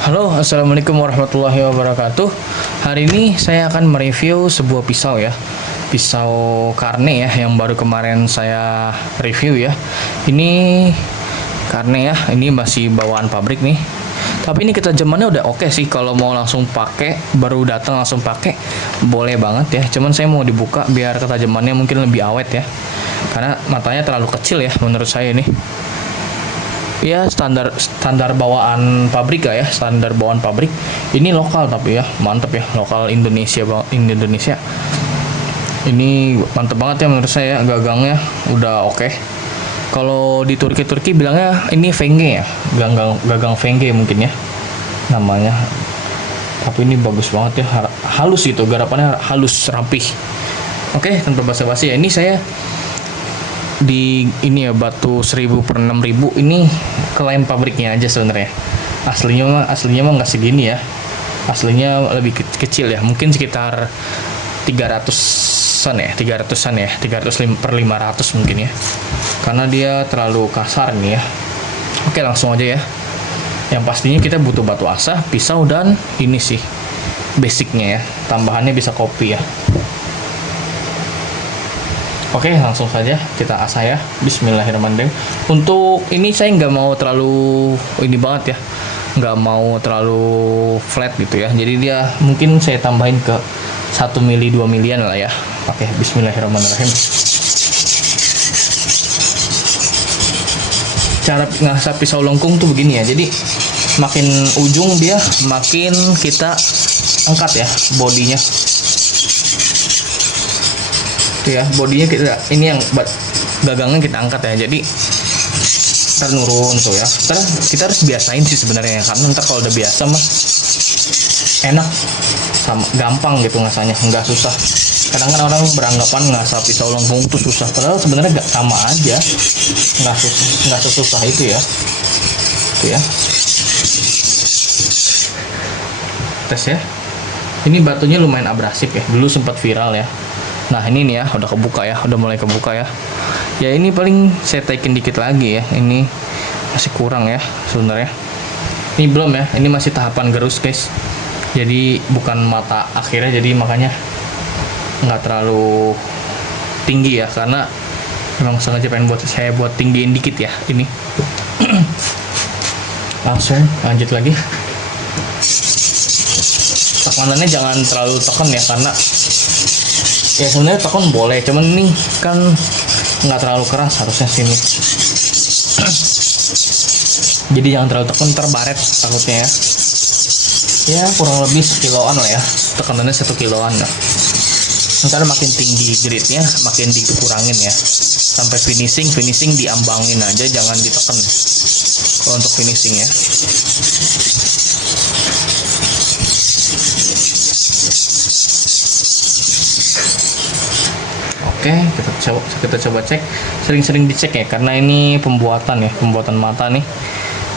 Halo, assalamualaikum warahmatullahi wabarakatuh. Hari ini saya akan mereview sebuah pisau ya, pisau karne ya, yang baru kemarin saya review ya. Ini karne ya, ini masih bawaan pabrik nih. Tapi ini ketajamannya udah oke sih, kalau mau langsung pakai, baru datang langsung pakai, boleh banget ya. Cuman saya mau dibuka biar ketajamannya mungkin lebih awet ya, karena matanya terlalu kecil ya menurut saya ini. Ya standar standar bawaan pabrik ya, standar bawaan pabrik. Ini lokal tapi ya mantep ya, lokal Indonesia, Indonesia. Ini mantep banget ya menurut saya, gagangnya udah oke. Kalau di Turki bilangnya ini Venge ya, gagang Venge mungkin ya namanya. Tapi ini bagus banget ya, halus itu, garapannya halus, rapih. Oke, tanpa basa-basi ya, ini saya di ini ya, batu 1000 per 6000 ini klaim pabriknya aja sebenarnya. Aslinya mah nggak segini ya, aslinya lebih kecil ya, mungkin sekitar 300-an ya, 300 per 500 mungkin ya, karena dia terlalu kasar nih ya. Oke, langsung aja ya. Yang pastinya kita butuh batu asah, pisau, dan ini sih basicnya ya, tambahannya bisa kopi ya. Oke, langsung saja kita asah ya. Bismillahirrahmanirrahim. Untuk ini saya nggak mau terlalu ini banget ya, nggak mau terlalu flat gitu ya. Jadi dia mungkin saya tambahin ke 1 mili 2 milian lah ya. Oke, Bismillahirrahmanirrahim. Cara ngasah pisau lengkung tuh begini ya. Jadi makin ujung dia makin kita angkat ya bodinya. Tuh ya, bodinya kita, ini yang gagangnya kita angkat ya, jadi ntar nurun tuh ya. Ntar kita harus biasain sih sebenarnya ya, karena ntar kalau udah biasa mah enak, sama gampang gitu ngasahnya, nggak susah. Kadang kan orang beranggapan ngasah pisau lengkung tuh susah, padahal sebenarnya gak sama aja, nggak sesusah itu ya. Tuh ya, tes ya. Ini batunya lumayan abrasif ya, dulu sempat viral ya. Nah ini nih ya, udah kebuka ya, udah mulai kebuka ya. Ya ini paling saya taikin dikit lagi ya, ini masih kurang ya sebenarnya. Ini belum ya, ini masih tahapan gerus guys. Jadi bukan mata akhirnya, jadi makanya nggak terlalu tinggi ya, karena memang sengaja pengen saya buat tinggiin dikit ya ini. Langsung lanjut lagi. Tekanannya jangan terlalu tekan ya, karena ya sebenarnya tekan boleh, cuman ini kan nggak terlalu keras harusnya sini. Jadi jangan terlalu tekan, terbaret takutnya ya. Ya kurang lebih 1 kiloan lah ya, tekanannya 1 kiloan lah. Ntar makin tinggi gritnya makin dikurangin ya, sampai finishing diambangin aja, jangan ditekan kalau untuk finishing ya. Oke, kita coba cek. Sering-sering dicek ya, karena ini pembuatan mata nih,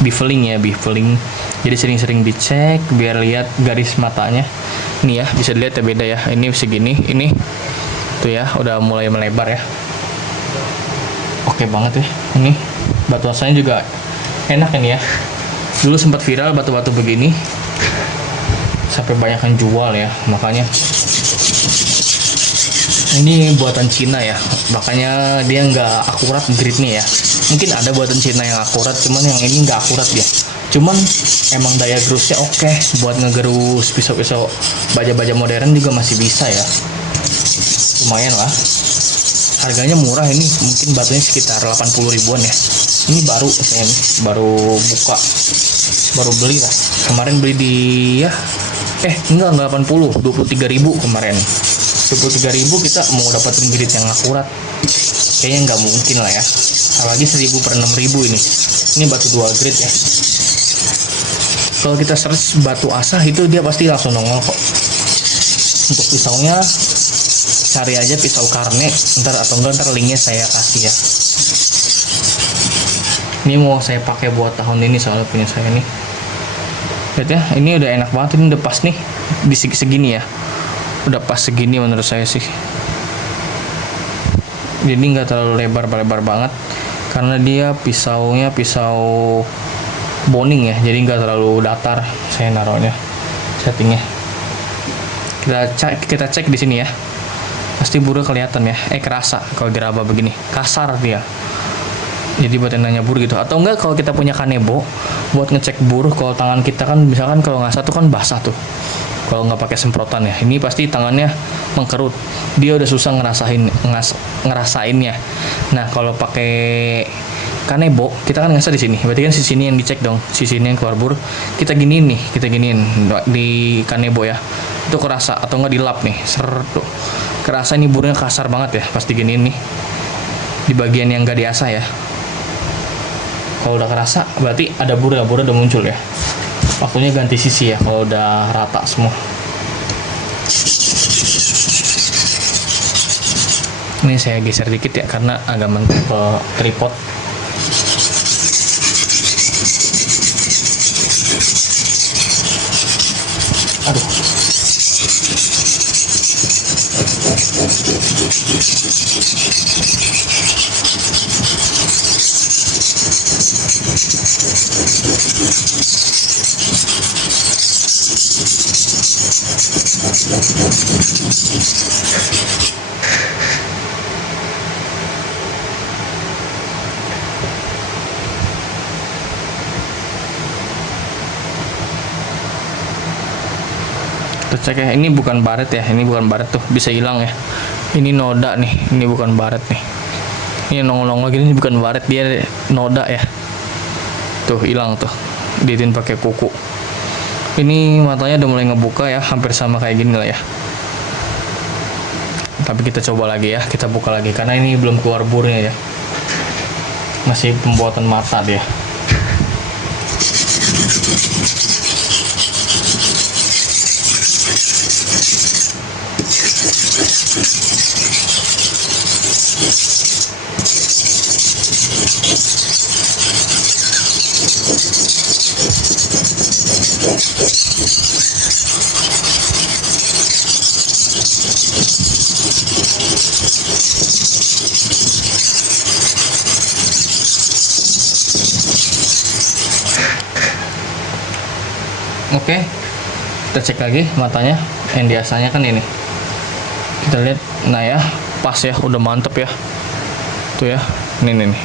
beveling. Jadi sering-sering dicek biar lihat garis matanya. Ini ya, bisa dilihat ya, beda ya. Ini segini, ini tuh ya, udah mulai melebar ya. Oke banget ya. Ini batu asanya juga enak ini ya. Dulu sempat viral batu-batu begini, sampai banyak yang jual ya, makanya ini buatan Cina ya, makanya dia nggak akurat gridnya ya. Mungkin ada buatan Cina yang akurat, cuman yang ini nggak akurat ya. Cuman emang daya gerusnya oke, buat ngegerus pisau-pisau baja-baja modern juga masih bisa ya. Lumayan lah. Harganya murah ini, mungkin batunya sekitar 80 ribuan ya. Ini baru saya nih, baru buka, baru beli lah. Kemarin beli di ya, enggak 80, 23.000 kemarin. 23.000 kita mau dapetin grid yang akurat, kayaknya nggak mungkin lah ya. Apalagi 1000 per 6000 ini batu 2 grid ya. Kalau kita search batu asah itu dia pasti langsung nongol kok. Untuk pisaunya cari aja pisau karne, ntar linknya saya kasih ya. Ini mau saya pakai buat tahun ini soalnya punya saya nih. Lihat ya, ini udah enak banget, ini udah pas nih di segini ya. Udah pas segini menurut saya sih. Jadi nggak terlalu lebar banget, karena dia pisaunya pisau boning ya, jadi nggak terlalu datar saya naruhnya settingnya. Kita cek di sini ya, pasti burnya kelihatan ya, kerasa kalau diraba begini, kasar dia. Jadi buat yang nanya bur gitu, atau enggak kalau kita punya kanebo buat ngecek bur, kalau tangan kita kan misalkan kalau nggak satu kan basah tuh, kalau nggak pakai semprotan ya, ini pasti tangannya mengkerut, dia udah susah ngerasainnya. Nah kalau pakai kanebo kita kan ngasah di sini, berarti kan sisi ini yang dicek dong, sisi ini yang keluar bur, kita giniin di kanebo ya, itu kerasa. Atau nggak dilap nih, tuh kerasa ini burnya kasar banget ya, pasti giniin nih di bagian yang nggak diasah ya. Kalau udah kerasa berarti ada bur udah muncul ya, waktunya ganti sisi ya kalau udah rata semua. Ini saya geser dikit ya karena agak mentok ke tripod. Aduh. Kita cek ya, ini bukan baret ya, ini bukan baret tuh, bisa hilang ya. Ini noda nih, ini bukan baret nih. Ini nongol-nongol gini, ini bukan baret, dia noda ya. Tuh hilang tuh, diitin pakai kuku. Ini matanya udah mulai ngebuka ya, hampir sama kayak gini lah ya. Tapi kita coba lagi ya, kita buka lagi karena ini belum keluar burnya ya. Masih pembuatan mata dia. Oke, kita cek lagi matanya, yang biasanya kan ini. Kita lihat, nah ya, pas ya, udah mantep ya. Tuh ya, ini nih.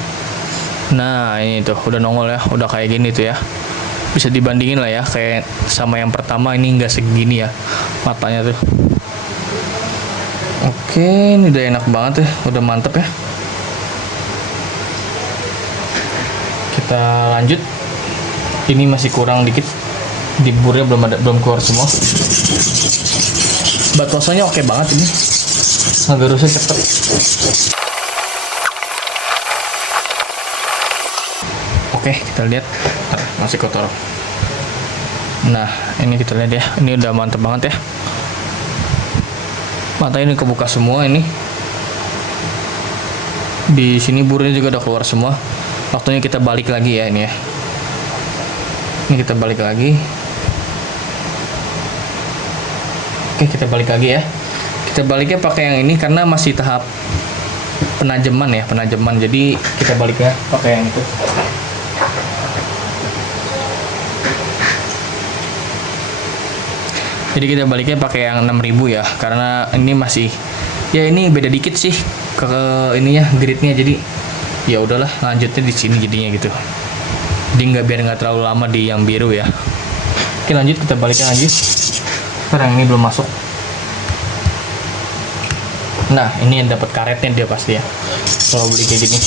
Nah ini tuh, udah nongol ya, udah kayak gini tuh ya. Bisa dibandingin lah ya, kayak sama yang pertama, ini nggak segini ya matanya tuh. Oke, ini udah enak banget ya, udah mantep ya. Kita lanjut. Ini masih kurang dikit. Di burnya belum keluar semua. Batosanya oke banget ini. Ngegarusnya cepet. Oke, kita lihat. Masih kotor. Nah, ini kita lihat ya. Ini udah mantep banget ya. Mata ini kebuka semua ini. Di sini burnya juga udah keluar semua. Waktunya kita balik lagi ya ini ya. Ini kita balik lagi. Oke, kita balik lagi ya. Kita baliknya pakai yang ini karena masih tahap penajaman ya, penajaman. Jadi kita baliknya pakai yang itu. Jadi kita baliknya pakai yang 6000 ya, karena ini masih ya ini beda dikit sih ke ininya gridnya. Jadi ya udahlah, lanjutnya di sini jadinya gitu. Jadi biar nggak terlalu lama di yang biru ya. Oke, lanjut kita baliknya lagi. Sekarang ini belum masuk. Nah, ini yang dapat karetnya dia pasti ya. Kalau beli kayak gini.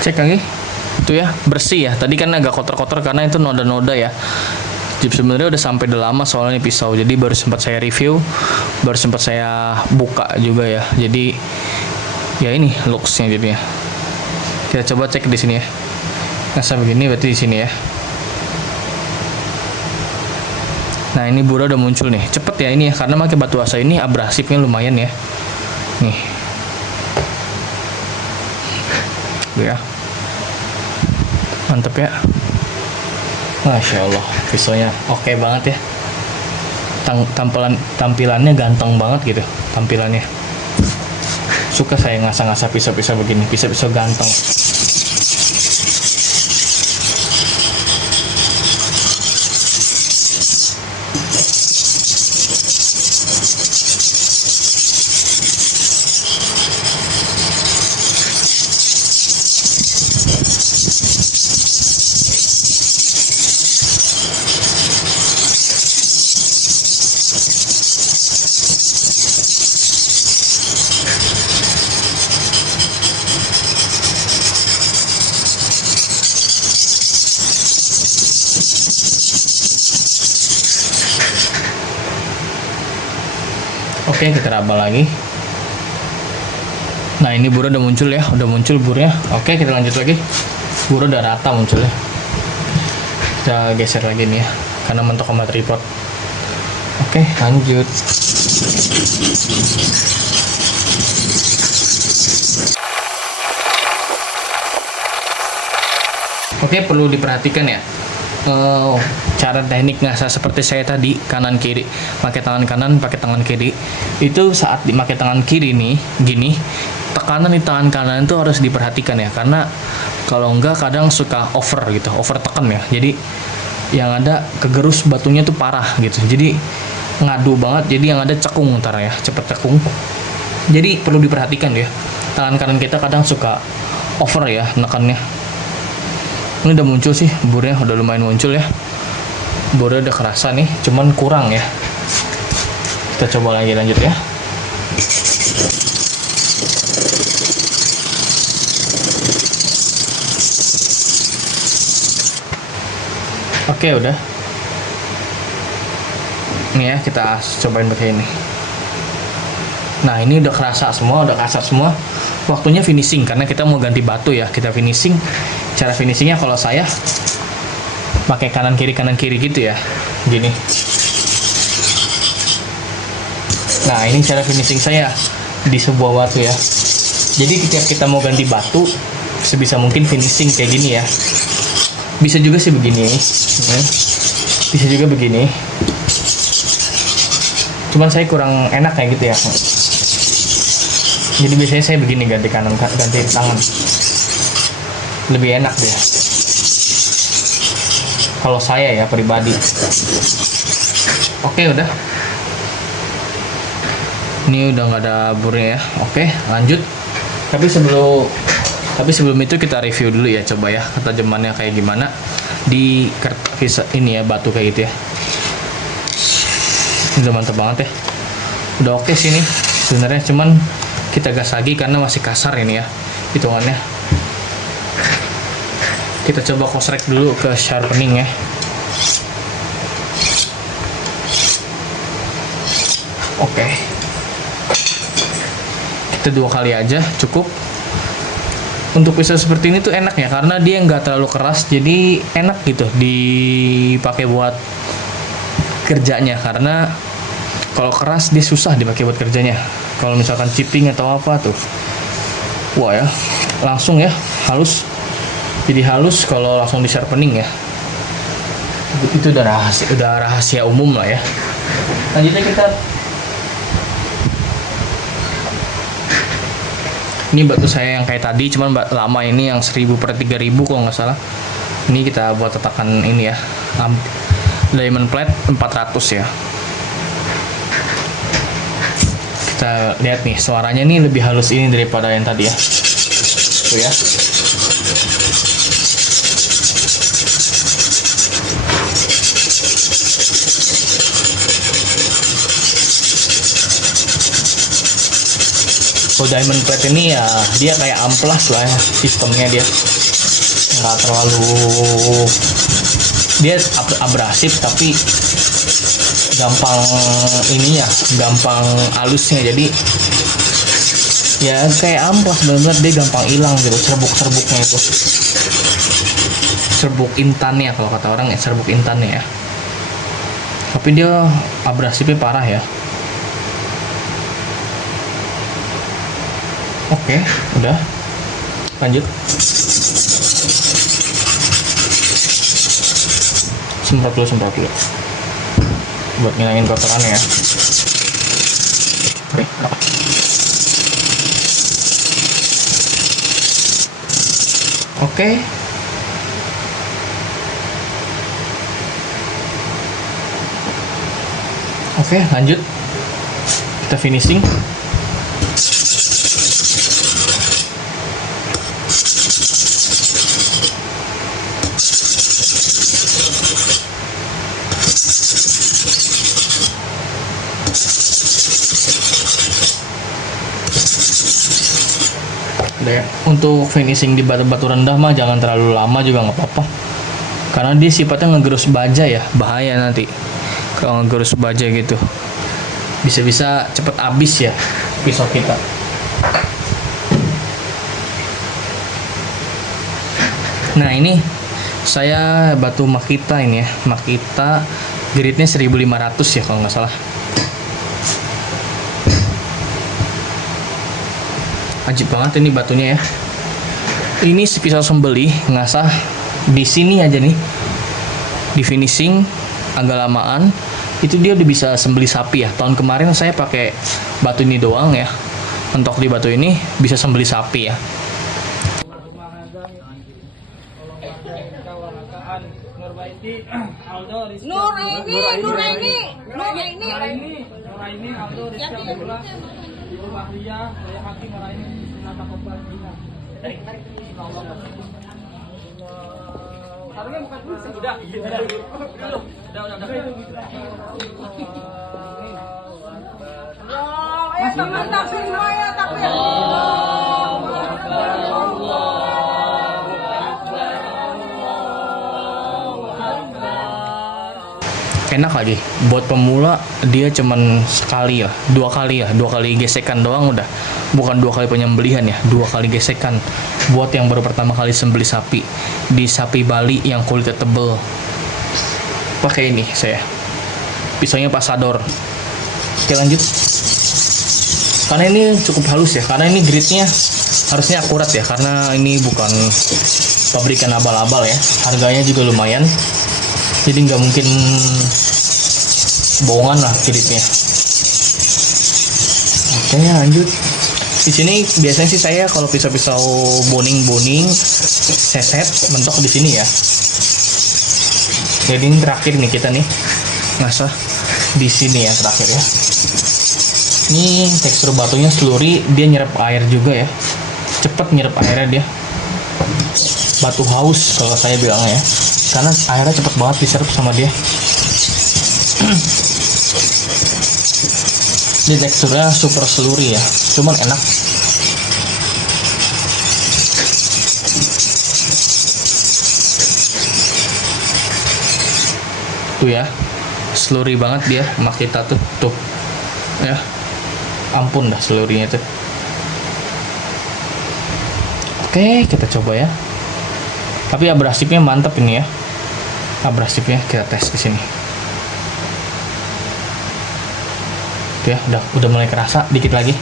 Cek lagi. Itu ya, bersih ya. Tadi kan agak kotor-kotor karena itu noda-noda ya. Jadi sebenarnya udah sampai udah lama soalnya pisau. Jadi baru sempat saya review baru sempat saya buka juga ya. Jadi ya ini looksnya jadinya. Kita coba cek di sini ya. Nah, begini berarti di sini ya. Nah, ini bura udah muncul nih. Cepet ya ini ya, karena pakai batu asa ini abrasifnya lumayan ya. Nih. Tuh ya. Mantep ya. Masya Allah, pisaunya oke banget ya. Tampilannya ganteng banget gitu tampilannya. Suka saya ngasah-ngasah pisau-pisau begini, pisau-pisau ganteng. Oke, kita raba lagi. Nah, ini bura udah muncul ya, udah muncul burnya. Oke, kita lanjut lagi. Bura udah rata munculnya. Kita geser lagi nih ya, karena mentok sama tripod. Oke, lanjut. Oke, perlu diperhatikan ya. Cara teknik ngasah seperti saya tadi, kanan kiri, pakai tangan kanan, pakai tangan kiri. Itu saat dipakai tangan kiri nih, gini, tekanan di tangan kanan itu harus diperhatikan ya, karena kalau enggak kadang suka over gitu, over tekan ya. Jadi yang ada kegerus batunya tuh parah gitu. Jadi ngadu banget, jadi yang ada cekung ntar ya, cepet cekung. Jadi perlu diperhatikan ya, tangan kanan kita kadang suka over ya nekannya. Ini udah muncul sih burnya, udah lumayan muncul ya. Burnya udah kerasa nih, cuman kurang ya. Kita coba lagi lanjut ya. Oke, udah. Nih ya, kita cobain pakai ini. Nah, ini udah kerasa semua, udah kasar semua. Waktunya finishing, karena kita mau ganti batu ya. Kita finishing. Cara finishingnya kalau saya pakai kanan kiri gitu ya, gini. Nah, ini cara finishing saya di sebuah batu ya. Jadi ketika kita mau ganti batu, sebisa mungkin finishing kayak gini ya. Bisa juga sih begini, bisa juga begini. Cuman saya kurang enak kayak gitu ya. Jadi biasanya saya begini, ganti kanan, ganti tangan. Lebih enak deh. Kalau saya ya pribadi. Oke, udah. Ini udah nggak ada burnya ya. Oke, lanjut. Tapi sebelum itu kita review dulu ya, coba ya ketajamannya kayak gimana di ini ya, batu kayak gitu ya. Udah mantep banget ya. Udah oke sih nih sebenarnya, cuman kita gas lagi karena masih kasar ini ya hitungannya. Kita coba kosrek dulu ke sharpening ya. Oke. Kita 2 kali aja cukup. Untuk pisau seperti ini tuh enak ya, karena dia nggak terlalu keras, jadi enak gitu dipakai buat kerjanya. Karena kalau keras dia susah dipakai buat kerjanya. Kalau misalkan chipping atau apa tuh, wah ya, langsung ya halus. Jadi halus kalau langsung di sharpening ya. Itu udah rahasia umum lah ya. Lanjutnya kita, ini batu saya yang kayak tadi, cuman lama ini yang 1000/3000 kalau nggak salah. Ini kita buat tatakan ini ya, diamond plate 400 ya. Kita lihat nih, suaranya nih lebih halus ini daripada yang tadi ya. Tuh ya. Kalau diamond plate ini ya dia kayak amplas lah ya sistemnya, dia nggak terlalu, dia abrasif tapi gampang ininya, gampang halusnya. Jadi ya kayak amplas, benar-benar dia gampang hilang gitu serbuk-serbuknya itu. Serbuk intannya kalau kata orang ya, serbuk intannya ya. Tapi dia abrasifnya parah ya. Oke, udah. Lanjut. Semprot dulu. Buat ngilangin kotorannya ya. Oke. Oke, lanjut. Kita finishing. Udah ya. Untuk finishing di batu-batu rendah mah jangan terlalu lama juga nggak apa-apa. Karena dia sifatnya ngegerus baja ya, bahaya nanti. Kalau ngegerus baja gitu, bisa-bisa cepet habis ya pisau kita. Nah ini saya batu Makita ini ya, Makita gridnya 1500 ya kalau nggak salah. Ajib banget ini batunya ya. Ini pisau sembelih ngasah di sini aja nih, di finishing agak lamaan. Itu dia udah bisa sembelih sapi ya. Tahun kemarin saya pakai batu ini doang ya. Mentok di batu ini bisa sembelih sapi ya. Enak lagi buat pemula, dia cuman sekali ya, dua kali gesekan doang udah. Bukan 2 kali penyembelihan ya, 2 kali gesekan. Buat yang baru pertama kali sembelih sapi di sapi Bali yang kulitnya tebel, pakai ini saya, pisaunya Pasador. Oke lanjut. Karena ini cukup halus ya, karena ini gridnya harusnya akurat ya, karena ini bukan pabrikan abal-abal ya. Harganya juga lumayan, jadi nggak mungkin bohongan lah gridnya. Oke lanjut. Di sini biasanya sih saya kalau pisau-pisau boning seset mentok di sini ya. Jadi ini terakhir nih kita nih ngasah di sini ya, terakhir ya. Ini tekstur batunya slurry, dia nyerap air juga ya, cepet nyerap airnya dia. Batu haus kalau saya bilangnya ya, karena airnya cepet banget diserap sama dia. Ini teksturnya super slurry ya, cuman enak. Tuh ya, slurry banget dia Makita tuh ya, ampun dah slurrynya tuh. Oke, kita coba ya. Tapi abrasifnya mantap ini ya, abrasifnya kita tes ke sini. Tuh ya, udah mulai kerasa dikit lagi.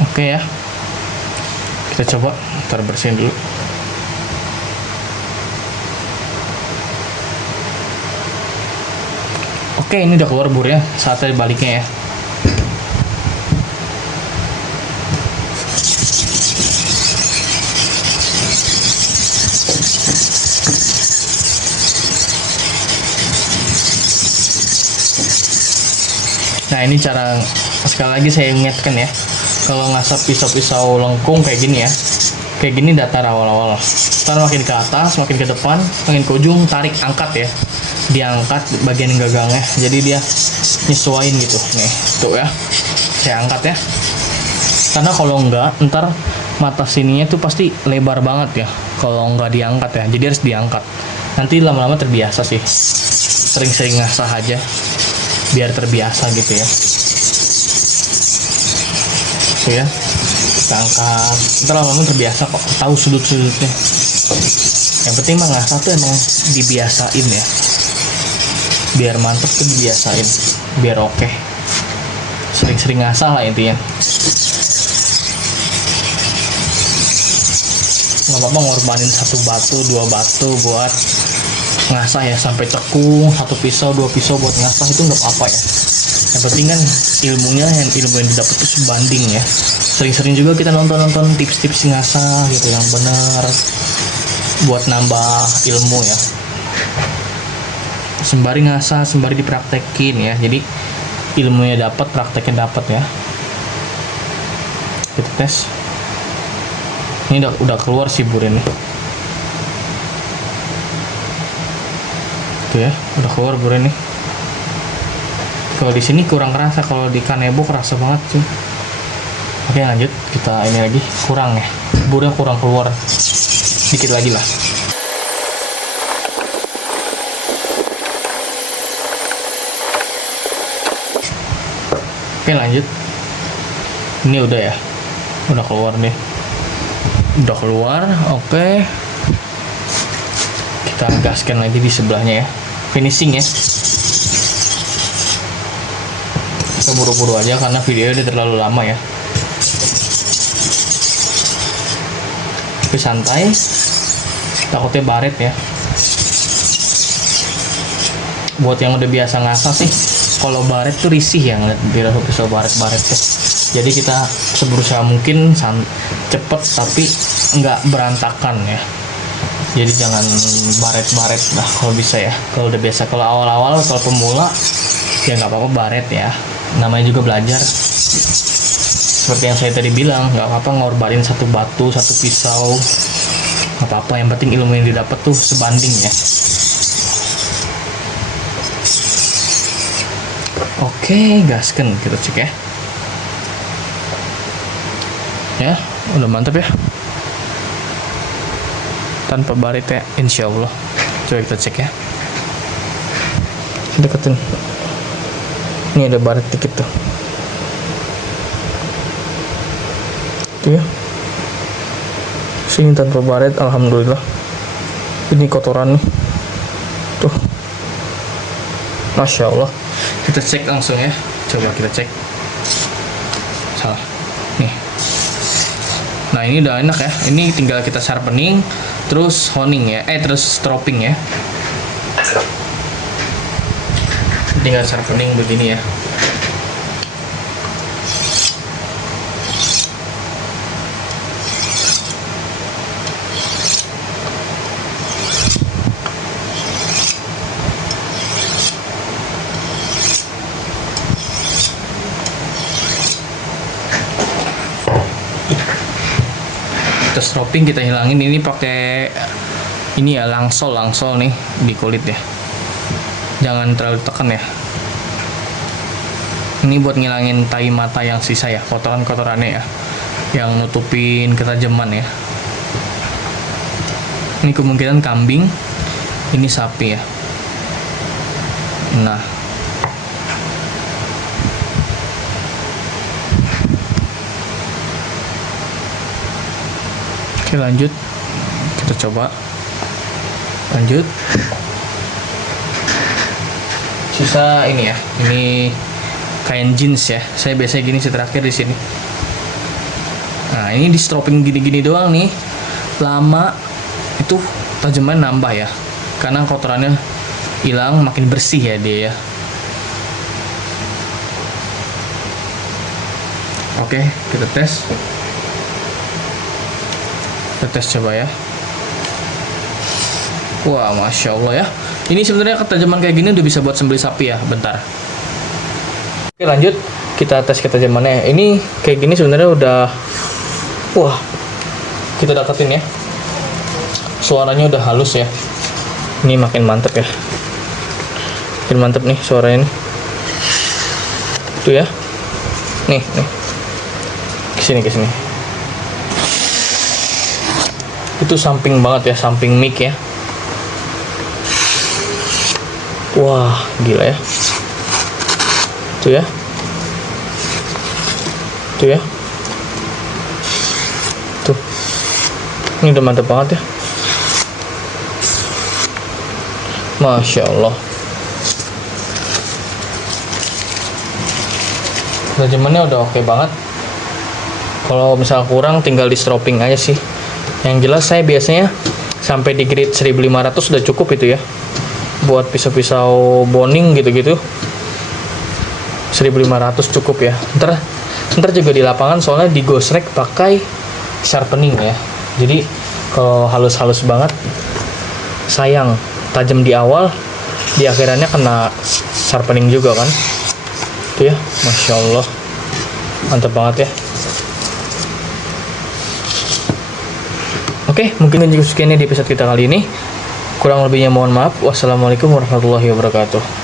Oke ya, kita coba ntar bersihin dulu. Oke, ini udah keluar burnya, saatnya baliknya ya. Nah ini cara, sekali lagi saya ingatkan ya, kalau ngasap pisau-pisau lengkung kayak gini ya, kayak gini datar awal-awal, ntar makin ke atas, makin ke depan, makin ke ujung, tarik, angkat ya, diangkat bagian gagangnya, jadi dia nyesuaiin gitu. Nih tuh ya, saya angkat ya, karena kalau enggak ntar mata sininya tuh pasti lebar banget ya kalau nggak diangkat ya, jadi harus diangkat. Nanti lama-lama terbiasa sih, sering-sering ngasah aja biar terbiasa gitu ya. Tuh ya, kita angkat, ntar lama-lama terbiasa kok, tahu sudut-sudutnya. Yang penting mah ngasah tuh emang dibiasain ya, biar mantep tuh dibiasain, biar oke. Sering-sering ngasah lah intinya. Nggak apa-apa ngorbanin 1 batu 2 batu buat ngasah ya, sampai cekung 1 pisau 2 pisau buat ngasah itu nggak apa-apa ya. Yang penting kan ilmu yang didapat itu sebanding ya. Sering-sering juga kita nonton tips-tips ngasah gitu yang benar buat nambah ilmu ya. Sembari ngasah, sembari dipraktekin ya. Jadi ilmunya dapat, prakteknya dapat ya. Kita tes. Ini udah keluar sih burinnya. Tuh ya, udah keluar burin nih. Kalau di sini kurang kerasa, kalau di kanebo kerasa banget sih. Oke lanjut, kita ini lagi kurang ya, burin kurang keluar, dikit lagi lah. Oke lanjut, ini udah ya, udah keluar nih, udah keluar. Oke, kita gaskan lagi di sebelahnya ya, finishing ya. Kita buru-buru aja karena video ini terlalu lama ya. Tapi santai, takutnya baret ya. Buat yang udah biasa ngasah sih, kalau baret tuh risih ya ngeliat pisau baret-baret ya. Jadi kita seberusaha mungkin cepet tapi nggak berantakan ya. Jadi jangan baret-baret lah kalau bisa ya. Kalau udah biasa, kalau awal-awal, kalau pemula ya nggak apa-apa baret ya. Namanya juga belajar. Seperti yang saya tadi bilang, nggak apa-apa ngorbanin 1 batu 1 pisau, nggak apa-apa. Yang penting ilmu yang didapat tuh sebanding ya. Oke, gasken, kita cek ya. Ya, udah mantap ya. Tanpa baret ya, insya Allah. Coba kita cek ya. Deketin. Ini ada baret dikit tuh. Tuh ya. Sini tanpa baret, alhamdulillah. Ini kotoran nih. Tuh. Masya Allah. Kita cek langsung ya. Coba kita cek. Salah. Nih. Nah ini udah enak ya. Ini tinggal kita sharpening, terus honing ya. Terus stropping ya. Tinggal sharpening begini ya. Terus stropping kita hilangin, ini pakai ini ya, langsol nih di kulit ya. Jangan terlalu tekan ya. Ini buat ngilangin tai mata yang sisa ya, kotoran-kotorannya ya, yang nutupin ketajaman ya. Ini kemungkinan kambing, ini sapi ya. Nah, oke lanjut, kita coba lanjut. Sisa ini ya, ini kain jeans ya. Saya biasanya gini sih terakhir di sini. Nah ini di stropping gini-gini doang nih, lama itu tajaman nambah ya, karena kotorannya hilang, makin bersih ya dia ya. Oke, kita tes. Kita tes coba ya. Wah, masya Allah ya. Ini sebenarnya ketajaman kayak gini udah bisa buat sembelih sapi ya. Bentar. Oke, lanjut. Kita tes ketajamannya. Ini kayak gini sebenarnya udah. Wah, kita deketin ya. Suaranya udah halus ya. Ini makin mantep ya. Makin mantep nih suaranya nih. Tuh ya. Nih. Kesini. Itu samping banget ya, samping mic ya. Wah, gila ya. Tuh ya. Tuh ya. Tuh. Ini udah mantep banget ya. Masya Allah. Manajemennya udah oke banget. Kalau misal kurang tinggal di stropping aja sih. Yang jelas saya biasanya sampai di grade 1500 udah cukup itu ya. Buat pisau-pisau boning gitu-gitu 1500 cukup ya. Ntar juga di lapangan soalnya di ghost rack pakai sharpening ya. Jadi kalau halus-halus banget sayang, tajam di awal, di akhirannya kena sharpening juga kan. Itu ya, Masya Allah, mantap banget ya. Oke, mungkin juga sekian di episode kita kali ini. Kurang lebihnya mohon maaf. Wassalamualaikum warahmatullahi wabarakatuh.